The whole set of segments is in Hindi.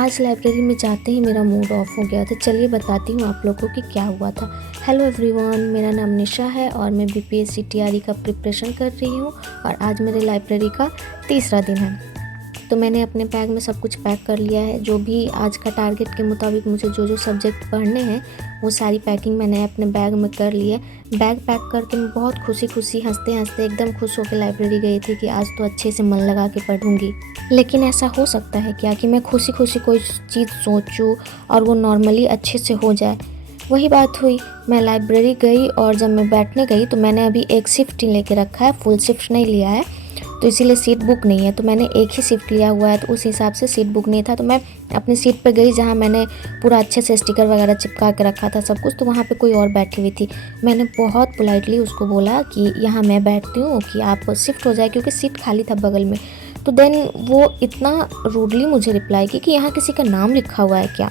आज लाइब्रेरी में जाते ही मेरा मूड ऑफ हो गया था। चलिए बताती हूँ आप लोगों को कि क्या हुआ था। हेलो एवरीवन, मेरा नाम निशा है और मैं बीपीएससी टीआरई का प्रिपरेशन कर रही हूँ और आज मेरे लाइब्रेरी का तीसरा दिन है। तो मैंने अपने बैग में सब कुछ पैक कर लिया है। जो भी आज का टारगेट के मुताबिक मुझे जो सब्जेक्ट पढ़ने हैं वो सारी पैकिंग मैंने अपने बैग में कर ली है। बैग पैक करके मैं बहुत खुशी हंसते हंसते एकदम खुश होकर लाइब्रेरी गई थी कि आज तो अच्छे से मन लगा के पढ़ूंगी। लेकिन ऐसा हो सकता है क्या कि मैं खुशी कोई चीज़ सोचूं और वो नॉर्मली अच्छे से हो जाए। वही बात हुई। मैं लाइब्रेरी गई और जब मैं बैठने गई तो मैंने अभी एक शिफ्ट ही लेके रखा है, फुल शिफ्ट नहीं लिया है, तो इसीलिए सीट बुक नहीं है। तो मैंने एक ही शिफ्ट लिया हुआ है, तो उस हिसाब से सीट बुक नहीं था। तो मैं अपनी सीट पे गई जहाँ मैंने पूरा अच्छे से स्टिकर वगैरह चिपका के रखा था सब कुछ। तो वहाँ पे कोई और बैठी हुई थी। मैंने बहुत पोलाइटली उसको बोला कि यहाँ मैं बैठती हूँ कि आप शिफ्ट हो जाए, क्योंकि सीट खाली था बगल में। तो देन वो इतना रूडली मुझे रिप्लाई की कि यहाँ किसी का नाम लिखा हुआ है क्या,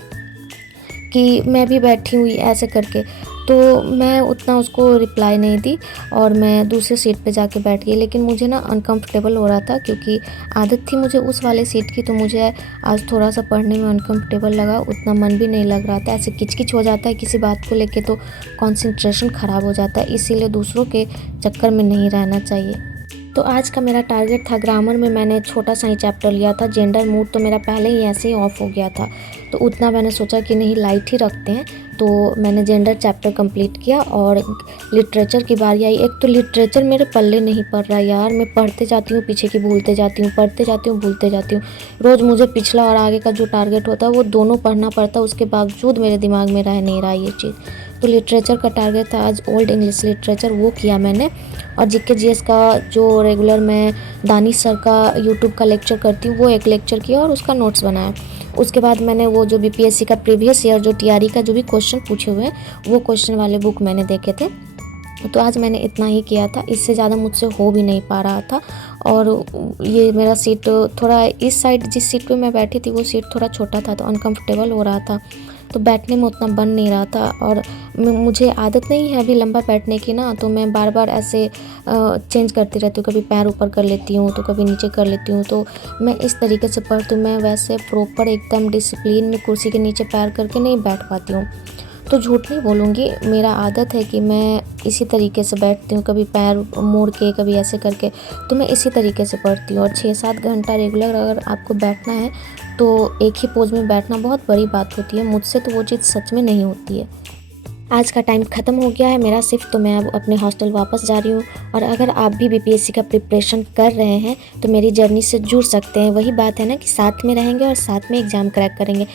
कि मैं भी बैठी हुई ऐसे करके। तो मैं उतना उसको रिप्लाई नहीं दी और मैं दूसरे सीट पे जाके बैठ गई। लेकिन मुझे ना अनकंफर्टेबल हो रहा था, क्योंकि आदत थी मुझे उस वाले सीट की। तो मुझे आज थोड़ा सा पढ़ने में अनकंफर्टेबल लगा, उतना मन भी नहीं लग रहा था। ऐसे किचकिच हो जाता है किसी बात को लेके तो कंसंट्रेशन ख़राब हो जाता है, इसीलिए दूसरों के चक्कर में नहीं रहना चाहिए। तो आज का मेरा टारगेट था ग्रामर में। मैंने छोटा सा ही चैप्टर लिया था। जेंडर मूड तो मेरा पहले ही ऐसे ही ऑफ हो गया था, तो उतना मैंने सोचा कि नहीं लाइट ही रखते हैं। तो मैंने जेंडर चैप्टर कंप्लीट किया और लिटरेचर की बारी आई। एक तो लिटरेचर मेरे पल्ले नहीं पड़ रहा यार, मैं पढ़ते जाती हूँ पीछे की भूलते जाती हूँ, पढ़ते जाती हूँ भूलते जाती हूँ। रोज़ मुझे पिछला और आगे का जो टारगेट होता है वो दोनों पढ़ना पड़ता है, उसके बावजूद मेरे दिमाग में रह नहीं रहा ये चीज़। तो लिटरेचर का टारगेट था आज ओल्ड इंग्लिश लिटरेचर, वो किया मैंने। और जीके जीएस का जो रेगुलर मैं दानिश सर का यूट्यूब का लेक्चर करती हूँ वो एक लेक्चर किया और उसका नोट्स बनाया। उसके बाद मैंने वो जो बीपीएससी का प्रीवियस ईयर जो टीआरई का जो भी क्वेश्चन पूछे हुए हैं वो क्वेश्चन वाले बुक मैंने देखे थे। तो आज मैंने इतना ही किया था, इससे ज़्यादा मुझसे हो भी नहीं पा रहा था। और ये मेरा सीट थोड़ा इस साइड, जिस सीट पे मैं बैठी थी वो सीट थोड़ा छोटा था, तो अनकंफर्टेबल हो रहा था, तो बैठने में उतना बन नहीं रहा था। और मुझे आदत नहीं है अभी लंबा बैठने की ना, तो मैं बार बार ऐसे चेंज करती रहती हूँ। कभी पैर ऊपर कर लेती हूँ तो कभी नीचे कर लेती हूँ। तो मैं इस तरीके से पढ़ती हूँ। मैं वैसे प्रॉपर एकदम डिसिप्लिन में कुर्सी के नीचे पैर करके नहीं बैठ पाती हूँ। तो झूठ नहीं बोलूँगी, मेरा आदत है कि मैं इसी तरीके से बैठती हूँ, कभी पैर मोड़ के कभी ऐसे करके। तो मैं इसी तरीके से पढ़ती हूँ। और 6-7 घंटा रेगुलर अगर आपको बैठना है तो एक ही पोज में बैठना बहुत बड़ी बात होती है। मुझसे तो वो चीज़ सच में नहीं होती है। आज का टाइम ख़त्म हो गया है मेरा शिफ्ट, तो मैं अब अपने हॉस्टल वापस जा रही हूँ। और अगर आप भी बीपीएससी का प्रिपरेशन कर रहे हैं तो मेरी जर्नी से जुड़ सकते हैं। वही बात है ना कि साथ में रहेंगे और साथ में एग्ज़ाम क्रैक करेंगे।